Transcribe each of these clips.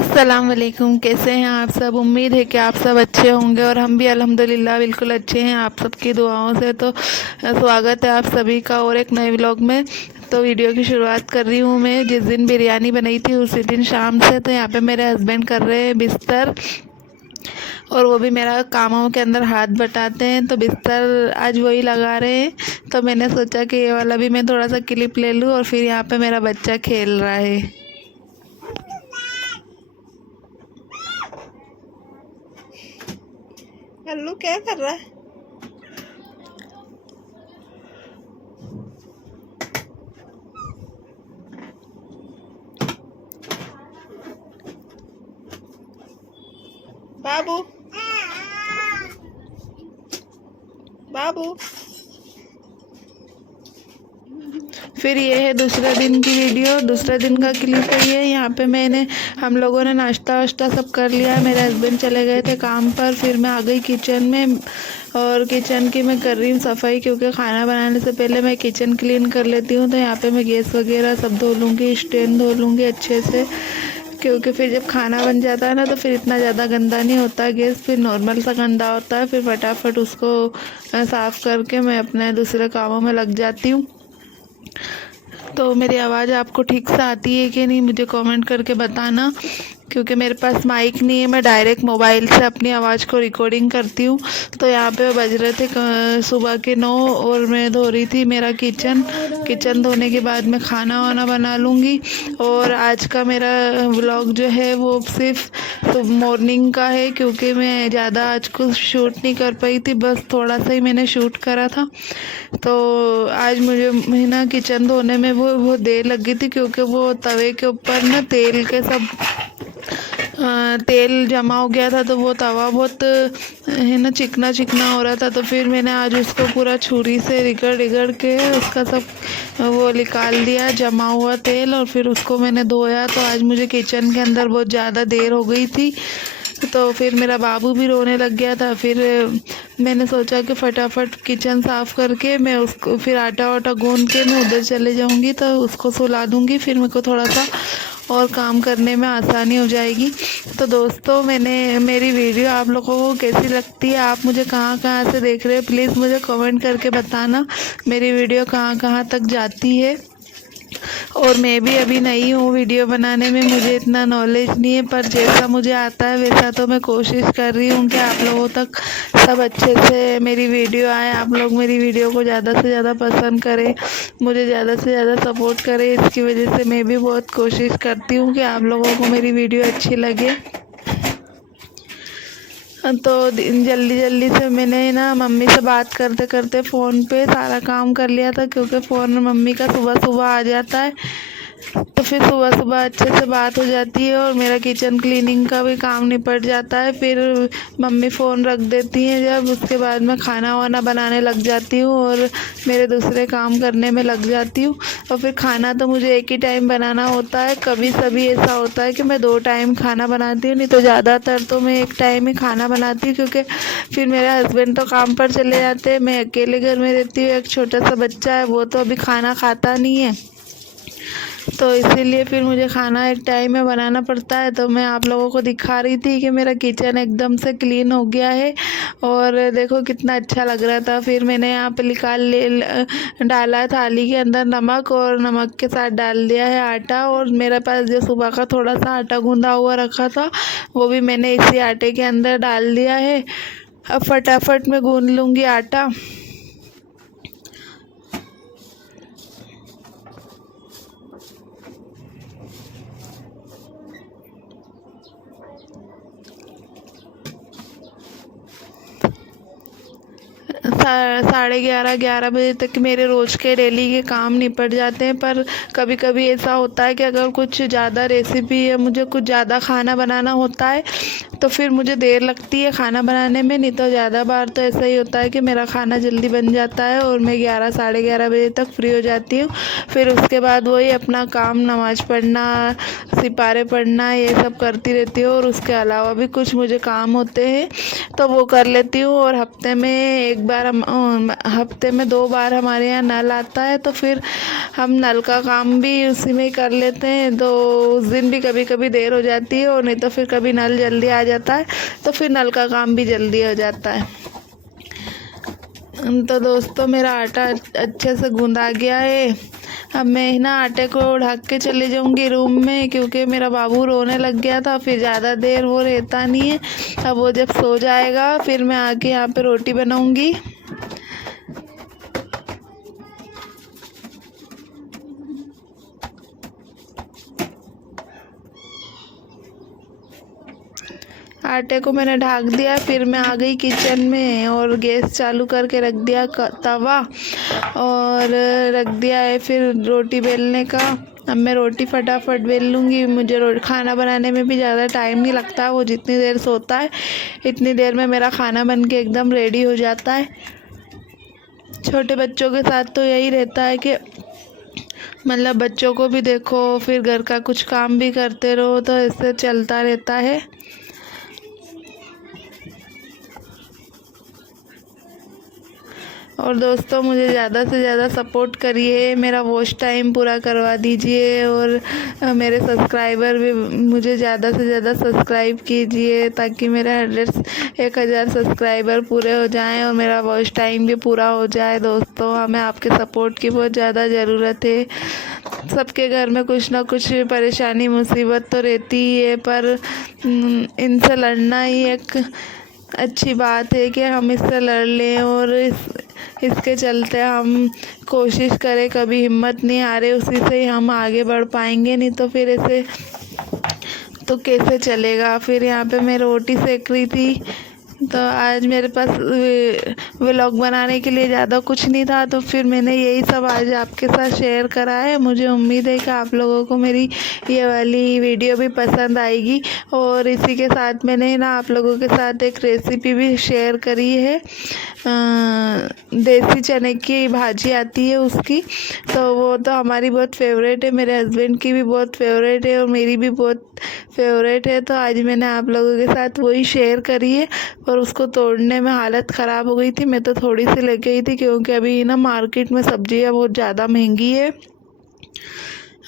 अस्सलाम वालेकुम। कैसे हैं आप सब? उम्मीद है कि आप सब अच्छे होंगे और हम भी अल्हम्दुलिल्लाह बिल्कुल अच्छे हैं आप सबकी दुआओं से। तो स्वागत है आप सभी का और एक नए व्लॉग में। तो वीडियो की शुरुआत कर रही हूँ मैं। जिस दिन बिरयानी बनाई थी उसी दिन शाम से। तो यहाँ पे मेरे हस्बैंड कर रहे हैं बिस्तर और वो भी मेरा कामों के अंदर हाथ बटाते हैं, तो बिस्तर आज वही लगा रहे हैं। तो मैंने सोचा कि ये वाला भी मैं थोड़ा सा क्लिप ले लूँ। और फिर यहाँ पे मेरा बच्चा खेल रहा है। अल्लू क्या कर रहा है? बाबू बाबू। फिर ये है दूसरा दिन की वीडियो, दूसरा दिन का क्लिप है ये। यहाँ पे हम लोगों ने नाश्ता वाश्ता सब कर लिया है। मेरे हस्बैंड चले गए थे काम पर, फिर मैं आ गई किचन में। और किचन की मैं कर रही हूँ सफाई, क्योंकि खाना बनाने से पहले मैं किचन क्लीन कर लेती हूँ। तो यहाँ पे मैं गैस वगैरह सब धो लूँगी, स्टैंड धो लूँगी अच्छे से, क्योंकि फिर जब खाना बन जाता है ना तो फिर इतना ज़्यादा गंदा नहीं होता है गैस, फिर नॉर्मल सा गंदा होता है। फिर फटाफट उसको साफ़ करके मैं अपने दूसरे कामों में लग जाती हूँ। तो मेरी आवाज़ आपको ठीक से आती है कि नहीं मुझे कमेंट करके बताना, क्योंकि मेरे पास माइक नहीं है। मैं डायरेक्ट मोबाइल से अपनी आवाज़ को रिकॉर्डिंग करती हूँ। तो यहाँ पे बज रहे थे सुबह के 9 और मैं धो रही थी मेरा किचन धोने के बाद मैं खाना वाना बना लूँगी। और आज का मेरा व्लॉग जो है वो सिर्फ मॉर्निंग का है, क्योंकि मैं ज़्यादा आज कुछ शूट नहीं कर पाई थी, बस थोड़ा सा ही मैंने शूट करा था। तो आज मुझे ना किचन धोने में वो बहुत देर लगी थी, क्योंकि वो तवे के ऊपर ना तेल के सब तेल जमा हो गया था। तो वो तवा बहुत है ना चिकना चिकना हो रहा था। तो फिर मैंने आज उसको पूरा छुरी से रिगड़ के उसका सब वो निकाल दिया जमा हुआ तेल, और फिर उसको मैंने धोया। तो आज मुझे किचन के अंदर बहुत ज़्यादा देर हो गई थी। तो फिर मेरा बाबू भी रोने लग गया था। फिर मैंने सोचा कि फटाफट किचन साफ़ करके मैं उसको फिर आटा वाटा गूंद के मैं उधर चले जाऊंगी, तो उसको सुला दूंगी। फिर मेरे को थोड़ा सा और काम करने में आसानी हो जाएगी। तो दोस्तों, मेरी वीडियो आप लोगों को कैसी लगती है, आप मुझे कहाँ कहाँ से देख रहे हैं, प्लीज़ मुझे कमेंट करके बताना मेरी वीडियो कहाँ कहाँ तक जाती है। और मैं भी अभी नई हूँ वीडियो बनाने में, मुझे इतना नॉलेज नहीं है, पर जैसा मुझे आता है वैसा तो मैं कोशिश कर रही हूँ कि आप लोगों तक सब अच्छे से मेरी वीडियो आए, आप लोग मेरी वीडियो को ज़्यादा से ज़्यादा पसंद करें, मुझे ज़्यादा से ज़्यादा सपोर्ट करें। इसकी वजह से मैं भी बहुत कोशिश करती हूँ कि आप लोगों को मेरी वीडियो अच्छी लगे। तो जल्दी जल्दी से मैंने ना मम्मी से बात करते करते फ़ोन पे सारा काम कर लिया था, क्योंकि फ़ोन मम्मी का सुबह सुबह आ जाता है। तो फिर सुबह सुबह अच्छे से बात हो जाती है और मेरा किचन क्लीनिंग का भी काम निपट जाता है। फिर मम्मी फ़ोन रख देती हैं जब, उसके बाद मैं खाना वाना बनाने लग जाती हूँ और मेरे दूसरे काम करने में लग जाती हूँ। और फिर खाना तो मुझे एक ही टाइम बनाना होता है। कभी सभी ऐसा होता है कि मैं 2 टाइम खाना बनाती हूँ, नहीं तो ज़्यादातर तो मैं एक टाइम ही खाना बनाती हूँ, क्योंकि फिर मेरे हस्बैंड तो काम पर चले जाते हैं, मैं अकेले घर में रहती हूँ। एक छोटा सा बच्चा है, वो तो अभी खाना खाता नहीं है, तो इसीलिए फिर मुझे खाना एक टाइम में बनाना पड़ता है। तो मैं आप लोगों को दिखा रही थी कि मेरा किचन एकदम से क्लीन हो गया है और देखो कितना अच्छा लग रहा था। फिर मैंने यहाँ पे डाला है थाली के अंदर नमक, और नमक के साथ डाल दिया है आटा। और मेरे पास जो सुबह का थोड़ा सा आटा गूंदा हुआ रखा था वो भी मैंने इसी आटे के अंदर डाल दिया है। अब फटाफट मैं गूंद लूँगी आटा। साढ़े 11 बजे तक मेरे रोज़ के डेली के काम निपट जाते हैं। पर कभी कभी ऐसा होता है कि अगर कुछ ज़्यादा रेसिपी या मुझे कुछ ज़्यादा खाना बनाना होता है तो फिर मुझे देर लगती है खाना बनाने में। नहीं तो ज़्यादा बार तो ऐसा ही होता है कि मेरा खाना जल्दी बन जाता है और मैं 11 साढ़े 11 बजे तक फ्री हो जाती हूँ। फिर उसके बाद वही अपना काम, नमाज़ पढ़ना, सिपारे पढ़ना, ये सब करती रहती हूँ। और उसके अलावा भी कुछ मुझे काम होते हैं तो वो कर लेती हूँ। और हफ्ते में एक बार हम हफ्ते में 2 बार हमारे यहाँ नल आता है, तो फिर हम नल का काम भी उसी में ही कर लेते हैं। तो उस दिन भी कभी कभी देर हो जाती है, और नहीं तो फिर कभी नल जल्दी आ जाता है, तो फिर नल का काम भी जल्दी हो जाता है। तो दोस्तों मेरा आटा अच्छे से गूंदा गया है। अब मैं ना आटे को ढक के चले जाऊंगी रूम में, क्योंकि मेरा बाबू रोने लग गया था, फिर ज़्यादा देर वो रहता नहीं है। अब वो जब सो जाएगा फिर मैं आके यहाँ पे रोटी बनाऊंगी। आटे को मैंने ढक दिया, फिर मैं आ गई किचन में और गैस चालू करके रख दिया तवा, और रख दिया है फिर रोटी बेलने का। अब मैं रोटी फटाफट बेल लूँगी। मुझे खाना बनाने में भी ज़्यादा टाइम नहीं लगता, वो जितनी देर सोता है इतनी देर में मेरा खाना बन के एकदम रेडी हो जाता है। छोटे बच्चों के साथ तो यही रहता है कि मतलब बच्चों को भी देखो, फिर घर का कुछ काम भी करते रहो, तो इससे चलता रहता है। और दोस्तों मुझे ज़्यादा से ज़्यादा सपोर्ट करिए, मेरा वॉच टाइम पूरा करवा दीजिए, और मेरे सब्सक्राइबर भी मुझे ज़्यादा से ज़्यादा सब्सक्राइब कीजिए, ताकि मेरे 1000 सब्सक्राइबर पूरे हो जाएं और मेरा वॉच टाइम भी पूरा हो जाए। दोस्तों हमें आपके सपोर्ट की बहुत ज़्यादा ज़रूरत है। सबके घर में कुछ ना कुछ परेशानी मुसीबत तो रहती ही है, पर इनसे लड़ना ही एक अच्छी बात है कि हम इससे लड़ लें, और इसके चलते हम कोशिश करें, कभी हिम्मत नहीं हारे, उसी से ही हम आगे बढ़ पाएंगे। नहीं तो फिर ऐसे तो कैसे चलेगा। फिर यहाँ पे मैं रोटी सेक रही थी, तो आज मेरे पास व्लॉग बनाने के लिए ज़्यादा कुछ नहीं था, तो फिर मैंने यही सब आज आपके साथ शेयर करा है। मुझे उम्मीद है कि आप लोगों को मेरी ये वाली वीडियो भी पसंद आएगी। और इसी के साथ मैंने ना आप लोगों के साथ एक रेसिपी भी शेयर करी है, देसी चने की भाजी आती है उसकी, तो वो तो हमारी बहुत फेवरेट है, मेरे हस्बैंड की भी बहुत फेवरेट है और मेरी भी बहुत फेवरेट है। तो आज मैंने आप लोगों के साथ वही शेयर करी है, और उसको तोड़ने में हालत ख़राब हो गई थी। मैं तो थोड़ी सी लेके आई थी, क्योंकि अभी ना मार्केट में सब्जियां बहुत ज़्यादा महंगी है।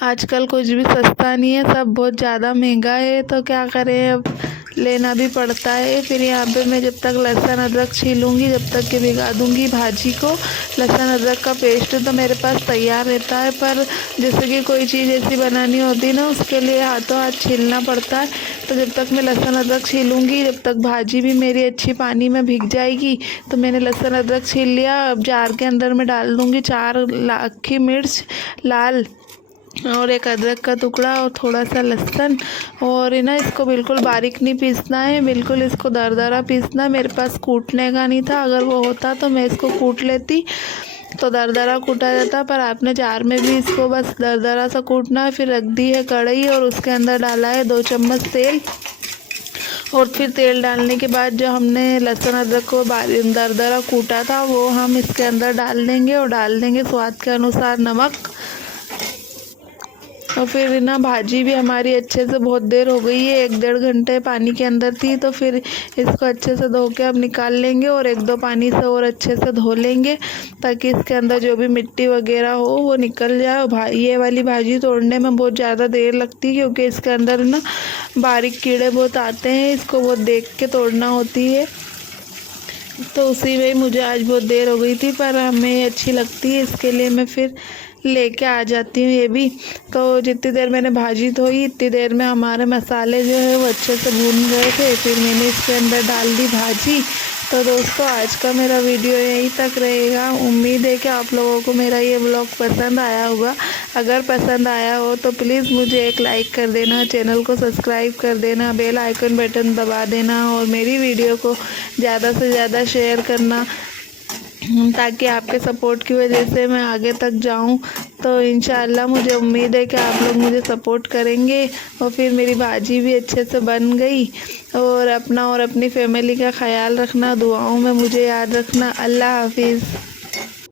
आजकल कुछ भी सस्ता नहीं है, सब बहुत ज़्यादा महंगा है, तो क्या करें, अब लेना भी पड़ता है। फिर यहाँ पे मैं जब तक लहसुन अदरक छीलूँगी, जब तक कि भिगा दूँगी भाजी को। लहसुन अदरक का पेस्ट तो मेरे पास तैयार रहता है, पर जैसे कि कोई चीज़ ऐसी बनानी होती है ना, उसके लिए हाथों हाथ छीलना पड़ता है। तो जब तक मैं लहसुन अदरक छीलूँगी, जब तक भाजी भी मेरी अच्छी पानी में भीग जाएगी। तो मैंने लहसुन अदरक छील लिया। अब जार के अंदर मैं डाल दूँगी 4 अक्खी मिर्च लाल, और एक अदरक का टुकड़ा, और थोड़ा सा लहसुन। और ना इसको बिल्कुल बारीक नहीं पीसना है, बिल्कुल इसको दरदरा पीसना। मेरे पास कूटने का नहीं था, अगर वो होता तो मैं इसको कूट लेती, तो दरदरा कूटा जाता, पर आपने जार में भी इसको बस दरदरा सा कूटना है। फिर रख दी है कढ़ाई, और उसके अंदर डाला है 2 चम्मच तेल। और फिर तेल डालने के बाद जो हमने लहसुन अदरक को दरदरा कूटा था, वो हम इसके अंदर डाल देंगे, और डाल देंगे स्वाद के अनुसार नमक। और फिर ना भाजी भी हमारी अच्छे से बहुत देर हो गई है, 1-1.5 घंटे पानी के अंदर थी, तो फिर इसको अच्छे से धो के अब निकाल लेंगे, और 1-2 पानी से और अच्छे से धो लेंगे, ताकि इसके अंदर जो भी मिट्टी वगैरह हो वो निकल जाए। ये वाली भाजी तोड़ने में बहुत ज़्यादा देर लगती है, क्योंकि इसके अंदर ना बारीक कीड़े बहुत आते हैं, इसको बहुत देख के तोड़ना होती है। तो उसी में मुझे आज बहुत देर हो गई थी, पर हमें अच्छी लगती है, इसके लिए मैं फिर लेके आ जाती हूँ ये भी। तो जितनी देर मैंने भाजी धोई, इतनी देर में हमारे मसाले जो है वो अच्छे से भून गए थे। फिर मैंने इसके अंदर डाल दी भाजी। तो दोस्तों आज का मेरा वीडियो यहीं तक रहेगा। उम्मीद है कि आप लोगों को मेरा ये व्लॉग पसंद आया होगा। अगर पसंद आया हो तो प्लीज़ मुझे एक लाइक कर देना, चैनल को सब्सक्राइब कर देना, बेल आइकन बटन दबा देना, और मेरी वीडियो को ज़्यादा से ज़्यादा शेयर करना, ताकि आपके सपोर्ट की वजह से मैं आगे तक जाऊं। तो इंशाल्लाह मुझे उम्मीद है कि आप लोग मुझे सपोर्ट करेंगे। और फिर मेरी भाजी भी अच्छे से बन गई। और अपना और अपनी फैमिली का ख्याल रखना, दुआओं में मुझे याद रखना। अल्लाह हाफिज़।